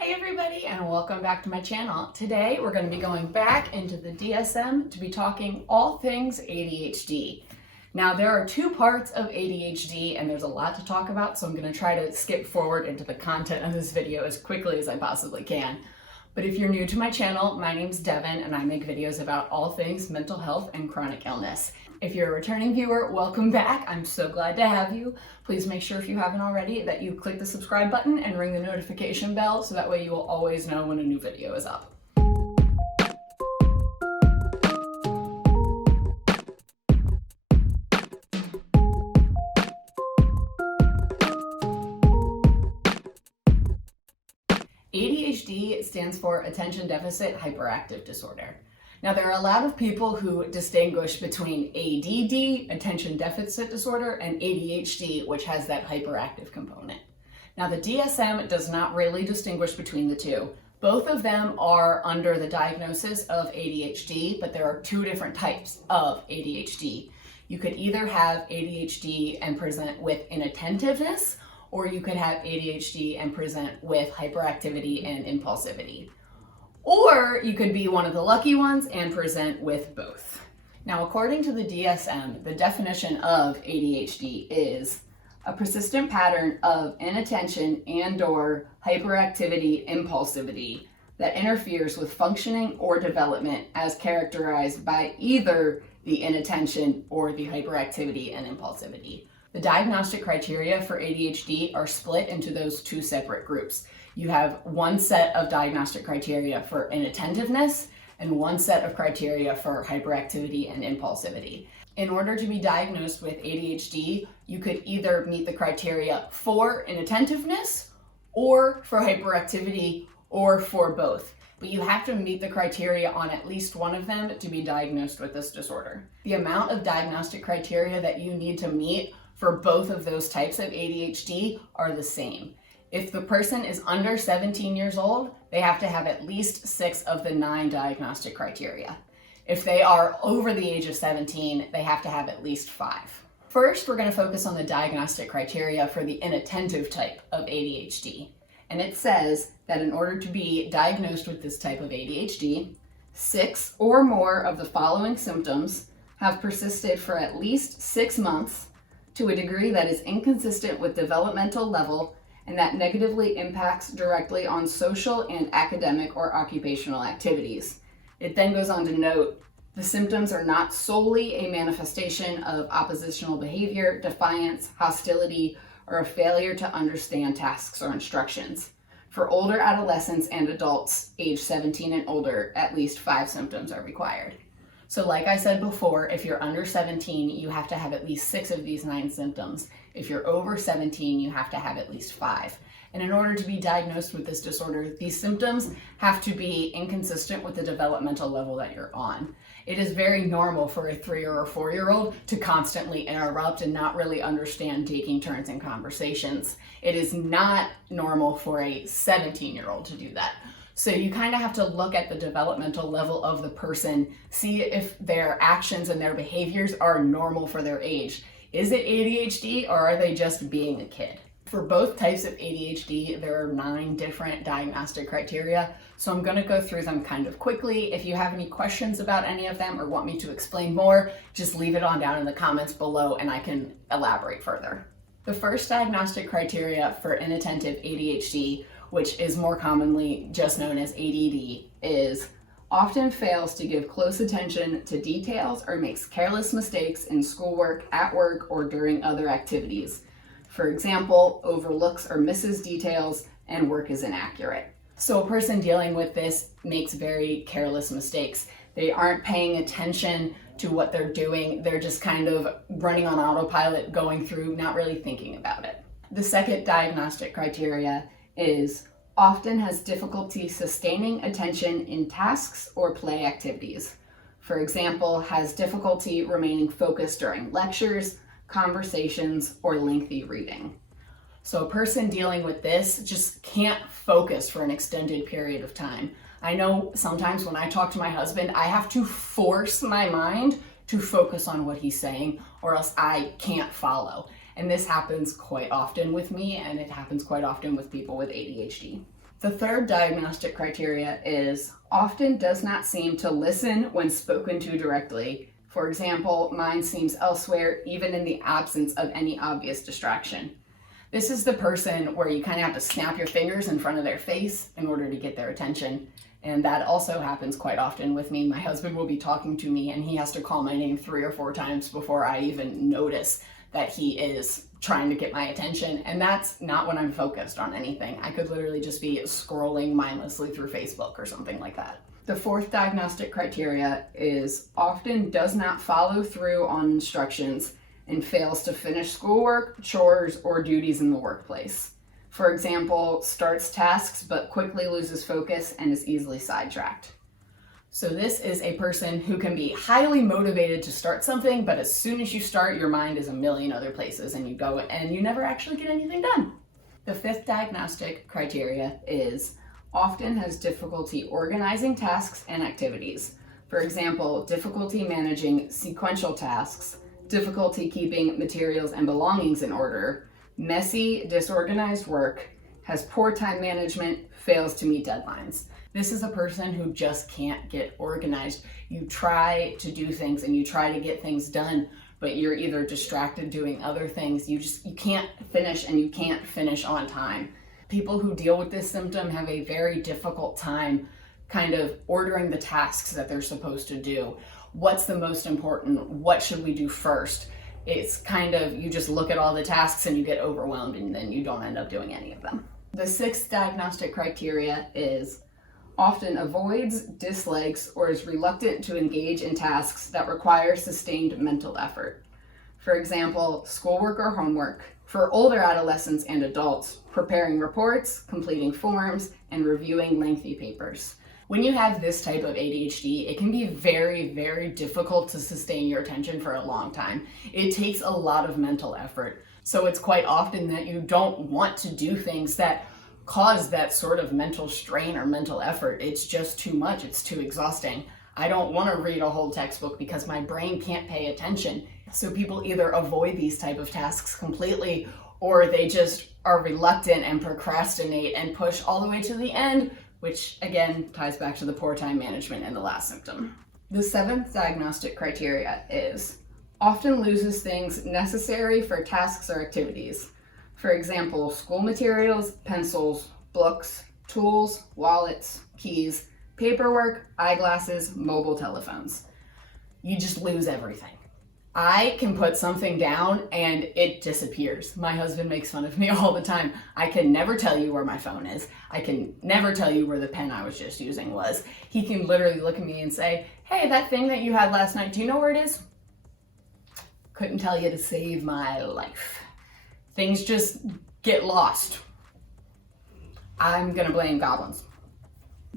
Hey everybody, and welcome back to my channel. Today we're going to be going back into the DSM to be talking all things ADHD. Now there are two parts of ADHD and there's a lot to talk about, so I'm going to try to skip forward into the content of this video as quickly as I possibly can. But if you're new to my channel, my name's Devin and I make videos about all things mental health and chronic illness. If you're a returning viewer, welcome back. I'm so glad to have you. Please make sure, if you haven't already, that you click the subscribe button and ring the notification bell so that way you will always know when a new video is up. ADHD stands for Attention Deficit Hyperactive Disorder. Now, there are a lot of people who distinguish between ADD, Attention Deficit Disorder, and ADHD, which has that hyperactive component. Now, the DSM does not really distinguish between the two. Both of them are under the diagnosis of ADHD, but there are two different types of ADHD. You could either have ADHD and present with inattentiveness, or you could have ADHD and present with hyperactivity and impulsivity. Or you could be one of the lucky ones and present with both. Now, according to the DSM, the definition of ADHD is a persistent pattern of inattention and/or hyperactivity impulsivity that interferes with functioning or development as characterized by either the inattention or the hyperactivity and impulsivity. The diagnostic criteria for ADHD are split into those two separate groups. You have one set of diagnostic criteria for inattentiveness and one set of criteria for hyperactivity and impulsivity. In order to be diagnosed with ADHD, you could either meet the criteria for inattentiveness or for hyperactivity or for both. But you have to meet the criteria on at least one of them to be diagnosed with this disorder. The amount of diagnostic criteria that you need to meet for both of those types of ADHD are the same. If the person is under 17 years old, they have to have at least 6 of the 9 diagnostic criteria. If they are over the age of 17, they have to have at least 5. First, we're going to focus on the diagnostic criteria for the inattentive type of ADHD. And it says that in order to be diagnosed with this type of ADHD, 6 or more of the following symptoms have persisted for at least 6 months to a degree that is inconsistent with developmental level and that negatively impacts directly on social and academic or occupational activities. It then goes on to note, the symptoms are not solely a manifestation of oppositional behavior, defiance, hostility, or a failure to understand tasks or instructions. For older adolescents and adults age 17 and older, at least 5 symptoms are required. So like I said before, if you're under 17, you have to have at least 6 of these 9 symptoms. If you're over 17, you have to have at least 5. And in order to be diagnosed with this disorder, these symptoms have to be inconsistent with the developmental level that you're on. It is very normal for a 3 or a 4-year-old to constantly interrupt and not really understand taking turns in conversations. It is not normal for a 17-year-old to do that. So you kind of have to look at the developmental level of the person, see if their actions and their behaviors are normal for their age. Is it ADHD or are they just being a kid? For both types of ADHD, there are 9 different diagnostic criteria, so I'm going to go through them kind of quickly. If you have any questions about any of them or want me to explain more, just leave it on down in the comments below and I can elaborate further. The first diagnostic criteria for inattentive ADHD, which is more commonly just known as ADD, is often fails to give close attention to details or makes careless mistakes in schoolwork, at work, or during other activities. For example, overlooks or misses details and work is inaccurate. So a person dealing with this makes very careless mistakes. They aren't paying attention to what they're doing. They're just kind of running on autopilot, going through, not really thinking about it. The second diagnostic criteria is often has difficulty sustaining attention in tasks or play activities. For example, has difficulty remaining focused during lectures, conversations, or lengthy reading. So a person dealing with this just can't focus for an extended period of time. I know sometimes when I talk to my husband, I have to force my mind to focus on what he's saying or else I can't follow. And this happens quite often with me, and it happens quite often with people with ADHD. The third diagnostic criteria is often does not seem to listen when spoken to directly. For example, mind seems elsewhere even in the absence of any obvious distraction. This is the person where you kind of have to snap your fingers in front of their face in order to get their attention. And that also happens quite often with me. My husband will be talking to me and he has to call my name 3 or 4 times before I even notice that he is trying to get my attention. And that's not when I'm focused on anything. I could literally just be scrolling mindlessly through Facebook or something like that. The fourth diagnostic criteria is often does not follow through on instructions and fails to finish schoolwork, chores, or duties in the workplace. For example, starts tasks but quickly loses focus and is easily sidetracked. So this is a person who can be highly motivated to start something, but as soon as you start, your mind is a million other places and you go and you never actually get anything done. The fifth diagnostic criteria is often has difficulty organizing tasks and activities. For example, difficulty managing sequential tasks, difficulty keeping materials and belongings in order, messy, disorganized work, has poor time management, fails to meet deadlines. This is a person who just can't get organized. You try to do things and you try to get things done, but you're either distracted doing other things. You can't finish and you can't finish on time. People who deal with this symptom have a very difficult time kind of ordering the tasks that they're supposed to do. What's the most important? What should we do first? It's kind of, you just look at all the tasks and you get overwhelmed and then you don't end up doing any of them. The sixth diagnostic criteria is often avoids, dislikes, or is reluctant to engage in tasks that require sustained mental effort. For example, schoolwork or homework. For older adolescents and adults, preparing reports, completing forms, and reviewing lengthy papers. When you have this type of ADHD, it can be very, very difficult to sustain your attention for a long time. It takes a lot of mental effort. So it's quite often that you don't want to do things that cause that sort of mental strain or mental effort. It's just too much. It's too exhausting. I don't want to read a whole textbook because my brain can't pay attention. So people either avoid these type of tasks completely or they just are reluctant and procrastinate and push all the way to the end, which again ties back to the poor time management and the last symptom. The seventh diagnostic criteria is often loses things necessary for tasks or activities. For example, school materials, pencils, books, tools, wallets, keys, paperwork, eyeglasses, mobile telephones. You just lose everything. I can put something down and it disappears. My husband makes fun of me all the time. I can never tell you where my phone is. I can never tell you where the pen I was just using was. He can literally look at me and say, hey, that thing that you had last night, do you know where it is? Couldn't tell you to save my life. Things just get lost. I'm gonna blame goblins.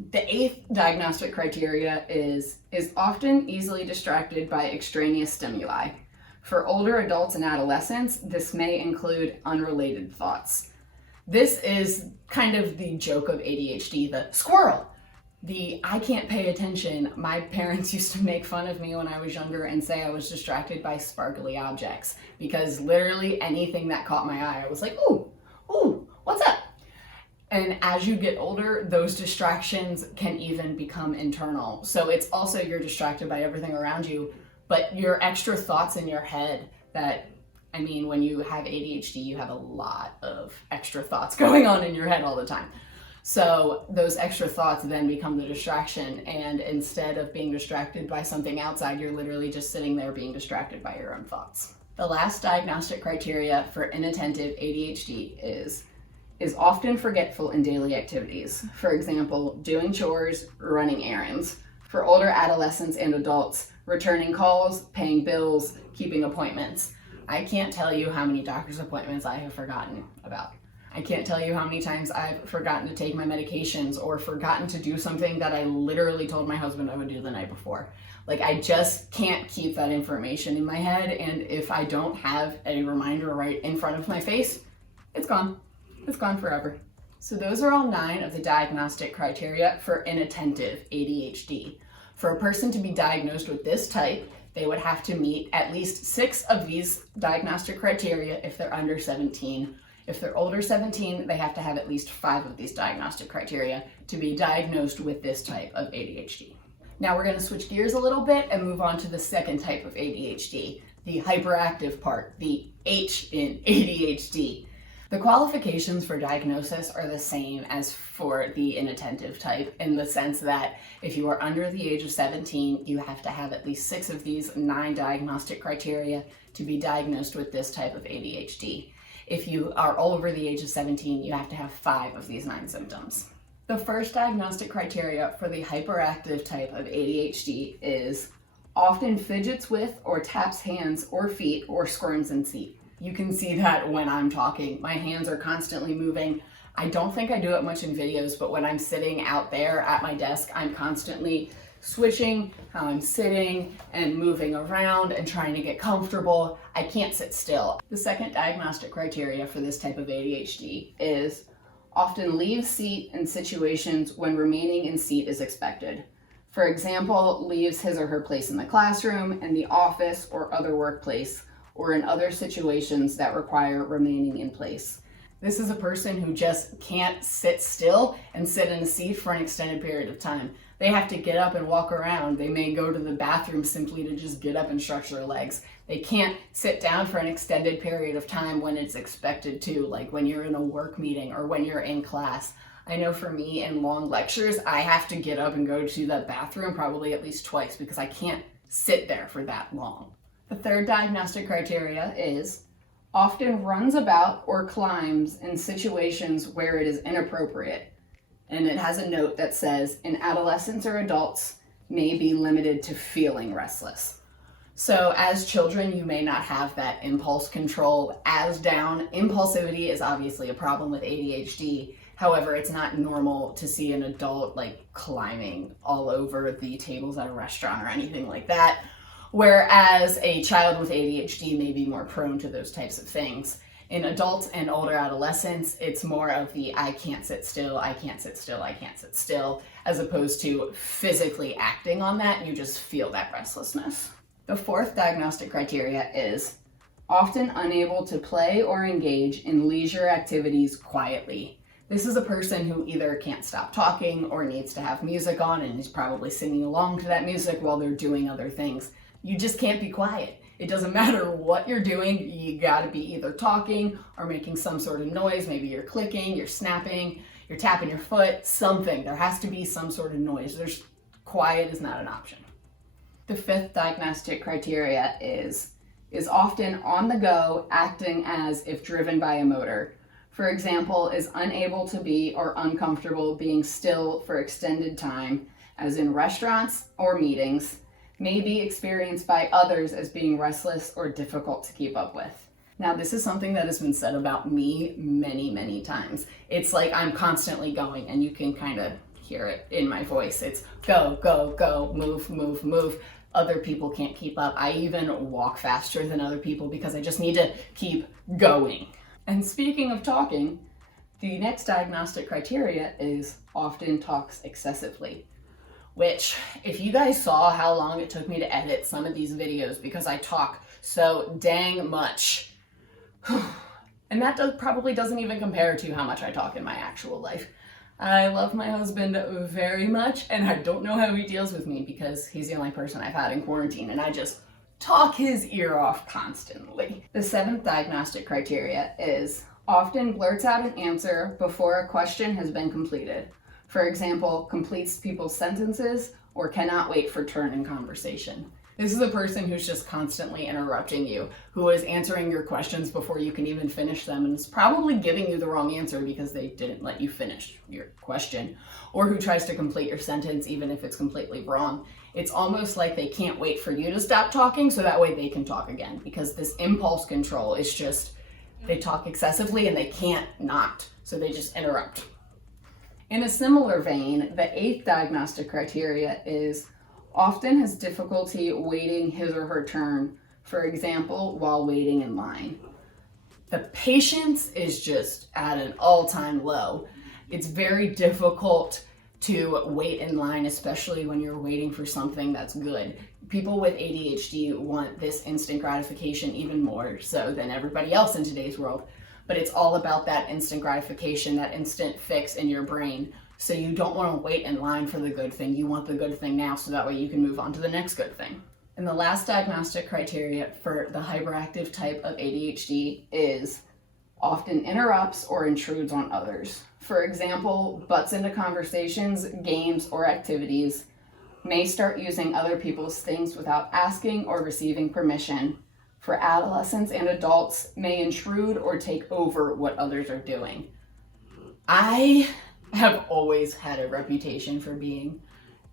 The eighth diagnostic criteria is often easily distracted by extraneous stimuli. For older adults and adolescents, this may include unrelated thoughts. This is kind of the joke of ADHD, the squirrel, the I can't pay attention. My parents used to make fun of me when I was younger and say I was distracted by sparkly objects because literally anything that caught my eye, I was like, ooh, what's up? And as you get older, those distractions can even become internal. So it's also you're distracted by everything around you, but your extra thoughts in your head that, I mean, when you have ADHD, you have a lot of extra thoughts going on in your head all the time. So those extra thoughts then become the distraction. And instead of being distracted by something outside, you're literally just sitting there being distracted by your own thoughts. The last diagnostic criteria for inattentive ADHD is often forgetful in daily activities. For example, doing chores, running errands. For older adolescents and adults, returning calls, paying bills, keeping appointments. I can't tell you how many doctor's appointments I have forgotten about. I can't tell you how many times I've forgotten to take my medications or forgotten to do something that I literally told my husband I would do the night before. Like, I just can't keep that information in my head, and if I don't have a reminder right in front of my face, it's gone. It's gone forever. So those are all 9 of the diagnostic criteria for inattentive ADHD. For a person to be diagnosed with this type, they would have to meet at least 6 of these diagnostic criteria if they're under 17, If they're older 17, they have to have at least 5 of these diagnostic criteria to be diagnosed with this type of ADHD. Now we're going to switch gears a little bit and move on to the second type of ADHD, the hyperactive part, the H in ADHD. The qualifications for diagnosis are the same as for the inattentive type, in the sense that if you are under the age of 17, you have to have at least 6 of these 9 diagnostic criteria to be diagnosed with this type of ADHD. If you are over the age of 17, you have to have 5 of these 9 symptoms. The first diagnostic criteria for the hyperactive type of ADHD is often fidgets with or taps hands or feet or squirms in seat. You can see that when I'm talking. My hands are constantly moving. I don't think I do it much in videos, but when I'm sitting out there at my desk, I'm constantly switching how I'm sitting and moving around and trying to get comfortable. I can't sit still. The second diagnostic criteria for this type of ADHD is often leaves seat in situations when remaining in seat is expected. For example, leaves his or her place in the classroom, in the office or other workplace, or in other situations that require remaining in place. This is a person who just can't sit still and sit in a seat for an extended period of time. They have to get up and walk around. They may go to the bathroom simply to just get up and stretch their legs. They can't sit down for an extended period of time when it's expected to, like when you're in a work meeting or when you're in class. I know for me in long lectures, I have to get up and go to the bathroom probably at least twice because I can't sit there for that long. The third diagnostic criteria is often runs about or climbs in situations where it is inappropriate. And it has a note that says, in adolescents or adults, may be limited to feeling restless. So as children, you may not have that impulse control as down. Impulsivity is obviously a problem with ADHD. However, it's not normal to see an adult like climbing all over the tables at a restaurant or anything like that. Whereas a child with ADHD may be more prone to those types of things. In adults and older adolescents, it's more of the I can't sit still, I can't sit still, I can't sit still, as opposed to physically acting on that. You just feel that restlessness. The fourth diagnostic criteria is often unable to play or engage in leisure activities quietly. This is a person who either can't stop talking or needs to have music on and is probably singing along to that music while they're doing other things. You just can't be quiet. It doesn't matter what you're doing, you gotta be either talking or making some sort of noise. Maybe you're clicking, you're snapping, you're tapping your foot, something. There has to be some sort of noise. Quiet is not an option. The fifth diagnostic criteria is often on the go, acting as if driven by a motor. For example, is unable to be or uncomfortable being still for extended time, as in restaurants or meetings, may be experienced by others as being restless or difficult to keep up with. Now, this is something that has been said about me many, many times. It's like I'm constantly going, and you can kind of hear it in my voice. It's go, go, go, move, move, move. Other people can't keep up. I even walk faster than other people because I just need to keep going. And speaking of talking, the next diagnostic criteria is often talks excessively. Which, if you guys saw how long it took me to edit some of these videos because I talk so dang much. And that probably doesn't even compare to how much I talk in my actual life. I love my husband very much, and I don't know how he deals with me because he's the only person I've had in quarantine, and I just talk his ear off constantly. The seventh diagnostic criteria is often blurts out an answer before a question has been completed. For example, completes people's sentences or cannot wait for turn in conversation. This is a person who's just constantly interrupting you, who is answering your questions before you can even finish them, and is probably giving you the wrong answer because they didn't let you finish your question, or who tries to complete your sentence even if it's completely wrong. It's almost like they can't wait for you to stop talking so that way they can talk again, because this impulse control is just, they talk excessively and they can't not, so they just interrupt. In a similar vein, the eighth diagnostic criteria is often has difficulty waiting his or her turn, for example, while waiting in line. The patience is just at an all-time low. It's very difficult to wait in line, especially when you're waiting for something that's good. People with ADHD want this instant gratification even more so than everybody else in today's world. but it's all about that instant gratification, that instant fix in your brain. So you don't want to wait in line for the good thing. You want the good thing now, so that way you can move on to the next good thing. And the last diagnostic criteria for the hyperactive type of ADHD is often interrupts or intrudes on others. For example, butts into conversations, games, or activities, may start using other people's things without asking or receiving permission. For adolescents and adults, may intrude or take over what others are doing. I have always had a reputation for being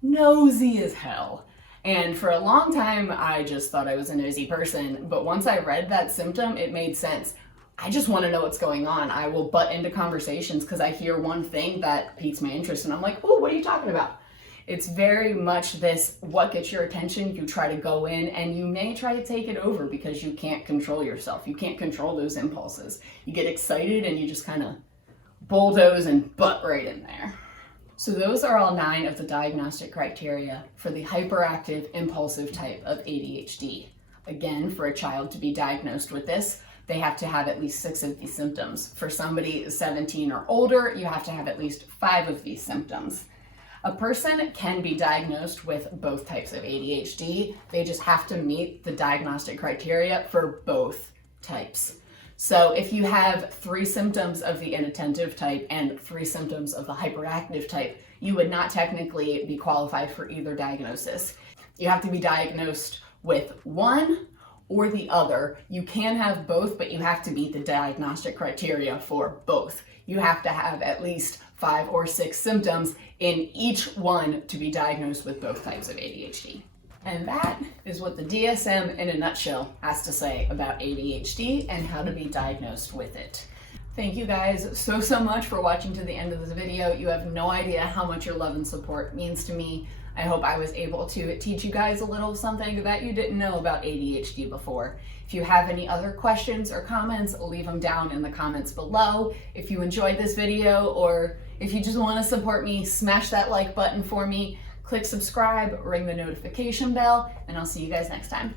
nosy as hell. And for a long time, I just thought I was a nosy person. But once I read that symptom, it made sense. I just want to know what's going on. I will butt into conversations because I hear one thing that piques my interest and I'm like, oh, what are you talking about? It's very much this, what gets your attention, you try to go in and you may try to take it over because you can't control yourself. You can't control those impulses. You get excited and you just kind of bulldoze and butt right in there. So those are all 9 of the diagnostic criteria for the hyperactive impulsive type of ADHD. Again, for a child to be diagnosed with this, they have to have at least 6 of these symptoms. For somebody 17 or older, you have to have at least 5 of these symptoms. A person can be diagnosed with both types of ADHD. They just have to meet the diagnostic criteria for both types. So if you have 3 symptoms of the inattentive type and 3 symptoms of the hyperactive type, you would not technically be qualified for either diagnosis. You have to be diagnosed with one or the other. You can have both, but you have to meet the diagnostic criteria for both. You have to have at least 5 or 6 symptoms in each one to be diagnosed with both types of ADHD. And that is what the DSM in a nutshell has to say about ADHD and how to be diagnosed with it. Thank you guys so much for watching to the end of this video. You have no idea how much your love and support means to me. I hope I was able to teach you guys a little something that you didn't know about ADHD before. If you have any other questions or comments, leave them down in the comments below. If you enjoyed this video or if you just want to support me, smash that like button for me, click subscribe, ring the notification bell, and I'll see you guys next time.